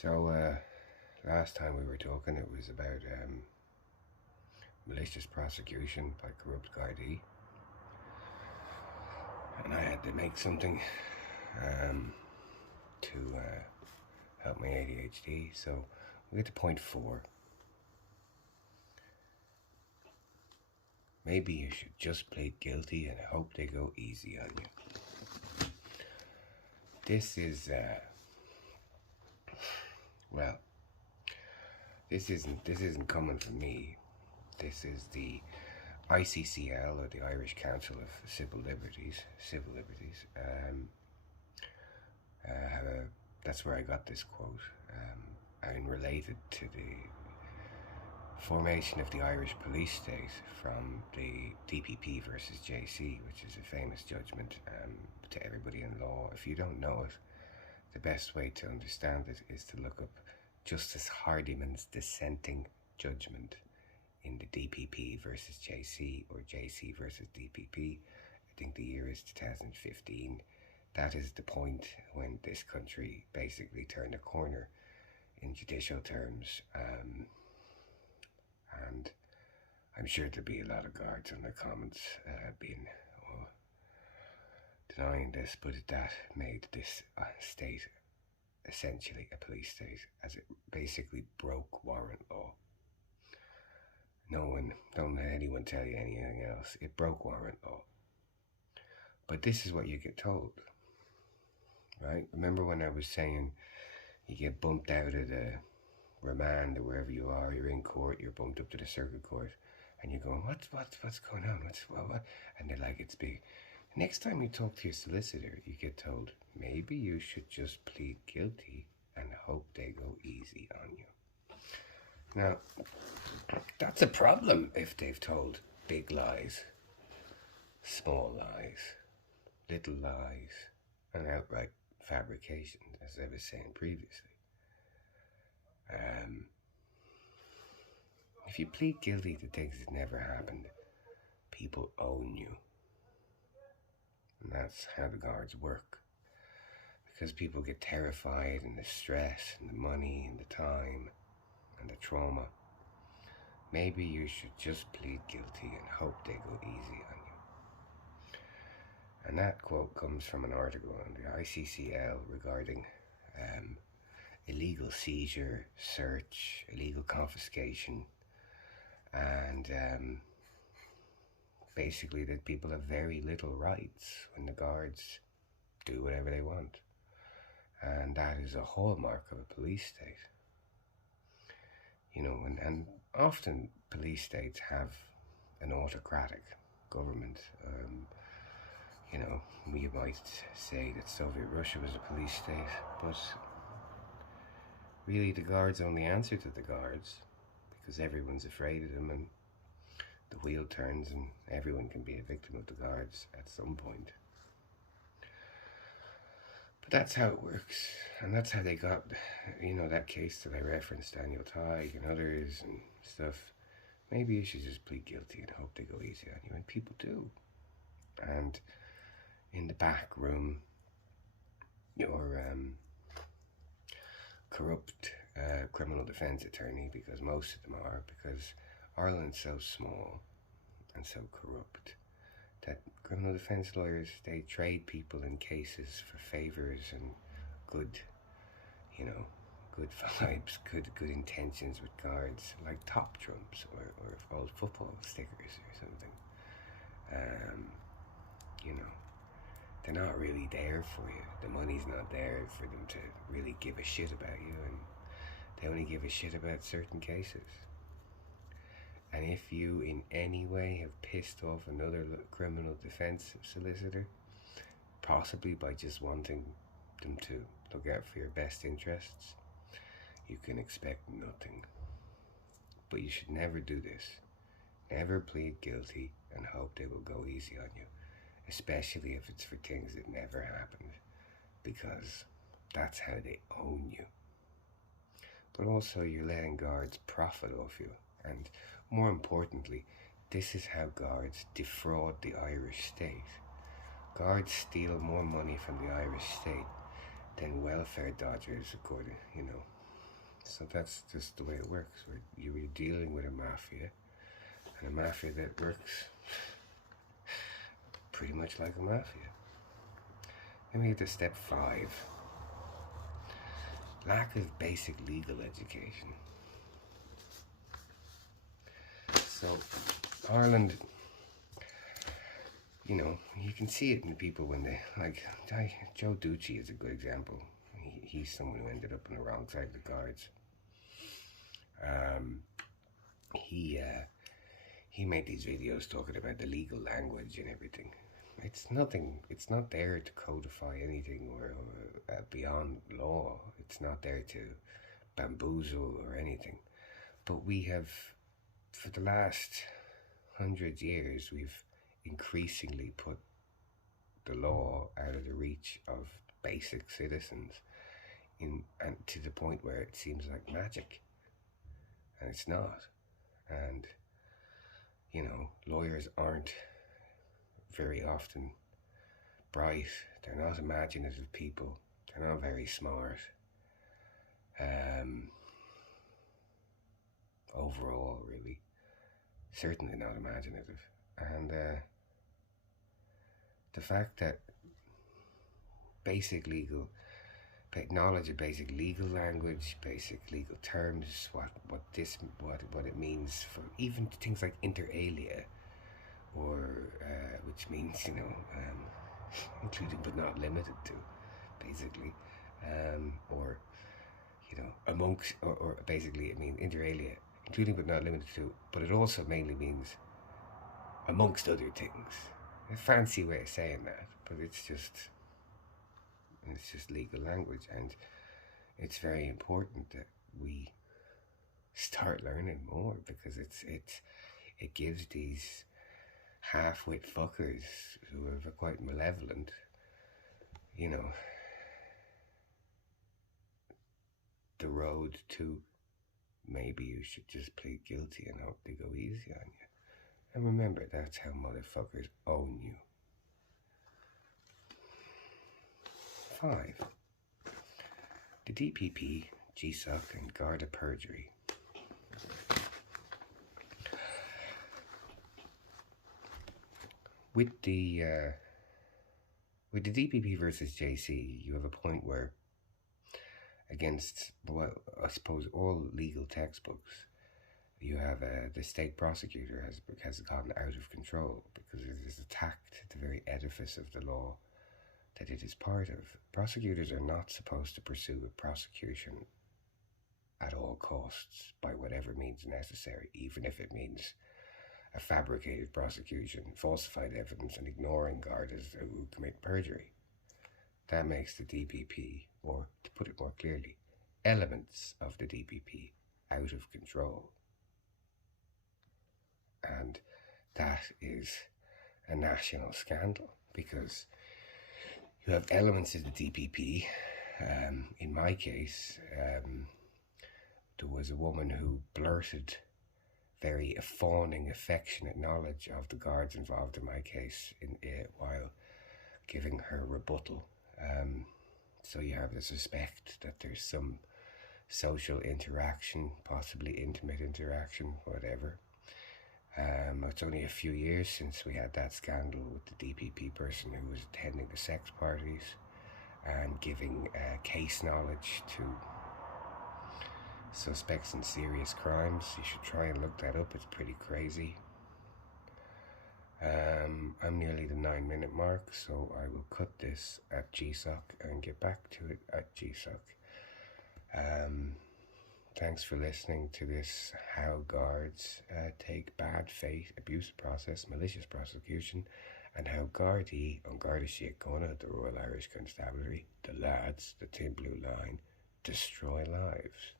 So, last time we were talking, it was about malicious prosecution by corrupt Gardaí, and I had to make something to help my ADHD. So we get to point 4. Maybe you should just plead guilty and hope they go easy on you. This is well, this isn't coming from me. This is the ICCL, or the Irish Council of Civil Liberties. That's where I got this quote, and related to the formation of the Irish police state from the DPP versus JC, which is a famous judgment to everybody in law. If you don't know it, the best way to understand it is to look up Justice Hardiman's dissenting judgment in the DPP versus JC, or JC versus DPP. I think the year is 2015. That is the point when this country basically turned a corner in judicial terms, and I'm sure there'll be a lot of guards on the comments being denying this, but that made this state essentially a police state, as it basically broke warrant law. Don't let anyone tell you anything else. It broke warrant law. But this is what you get told, right? Remember when I was saying you get bumped out of the remand or wherever you are, you're in court, you're bumped up to the circuit court, and you're going, what's going on? What? And they're like, it's big. Next time you talk to your solicitor, you get told, maybe you should just plead guilty and hope they go easy on you. Now, that's a problem if they've told big lies, small lies, little lies, and outright fabrication, as I was saying previously. If you plead guilty to things that never happened, people own you. And that's how the guards work. Because people get terrified, and the stress, and the money, and the time, and the trauma. Maybe you should just plead guilty and hope they go easy on you. And that quote comes from an article on the ICCL regarding illegal seizure, search, illegal confiscation, and basically that people have very little rights when the guards do whatever they want. And that is a hallmark of a police state. You know, and often police states have an autocratic government. You know, you might say that Soviet Russia was a police state, but really the guards only answer to the guards because everyone's afraid of them, and the wheel turns and everyone can be a victim of the guards at some point. But that's how it works, and that's how they got, you know, that case that I referenced, Daniel Tighe and others and stuff. Maybe you should just plead guilty and hope they go easy on you, and people do. And in the back room, your corrupt criminal defence attorney, because most of them are, because Ireland's so small and so corrupt that criminal defence lawyers, they trade people in cases for favours and good, you know, good vibes, good intentions with guards, like top trumps or old football stickers or something. You know, they're not really there for you. The money's not there for them to really give a shit about you, and they only give a shit about certain cases. And if you in any way have pissed off another criminal defence solicitor, possibly by just wanting them to look out for your best interests, you can expect nothing. But you should never do this. Never plead guilty and hope they will go easy on you, especially if it's for things that never happened, because that's how they own you. But also you're letting guards profit off you, and more importantly, this is how guards defraud the Irish state. Guards steal more money from the Irish state than welfare dodgers, according, So that's just the way it works. You're dealing with a mafia, and a mafia that works pretty much like a mafia. Then we get to step 5. Lack of basic legal education. So, Ireland, you know, you can see it in people when they, like, Joe Ducey is a good example. He's someone who ended up on the wrong side of the guards. He made these videos talking about the legal language and everything. It's not there to codify anything or beyond law. It's not there to bamboozle or anything. But we have, for the last 100 years, we've increasingly put the law out of the reach of basic citizens, and to the point where it seems like magic, and it's not. And you know, lawyers aren't very often bright. They're not imaginative people. They're not very smart. Overall, really, certainly not imaginative. And the fact that knowledge of basic legal language, basic legal terms, what it means for even things like inter alia, or which means, you know, including but not limited to, basically, or you know, amongst, or basically it means inter alia, including but not limited to, but it also mainly means amongst other things. A fancy way of saying that, but it's just legal language, and it's very important that we start learning more, because it gives these half-wit fuckers who are quite malevolent, you know, the road to maybe you should just plead guilty and hope they go easy on you. And remember, that's how motherfuckers own you. 5. The DPP, GSOC, and Garda Perjury. With the DPP versus JC, you have a point where, against, well, I suppose all legal textbooks, you have the state prosecutor has gotten out of control because it has attacked the very edifice of the law that it is part of. Prosecutors are not supposed to pursue a prosecution at all costs by whatever means necessary, even if it means a fabricated prosecution, falsified evidence, and ignoring Gardas who commit perjury. That makes the DPP, or to put it more clearly, elements of the DPP, out of control. And that is a national scandal, because you have elements of the DPP. In my case, there was a woman who blurted very fawning, affectionate knowledge of the guards involved in my case while giving her rebuttal. So you have the suspect that there's some social interaction, possibly intimate interaction, whatever. It's only a few years since we had that scandal with the DPP person who was attending the sex parties and giving case knowledge to suspects in serious crimes. You should try and look that up. It's pretty crazy. I'm nearly the 9-minute mark, so I will cut this at GSOC and get back to it at GSOC. Thanks for listening to this How Guards Take Bad Faith, Abuse Process, Malicious Prosecution, and how Gardaí on Garda Síochána, the Royal Irish Constabulary, the lads, the Tin Blue Line, destroy lives.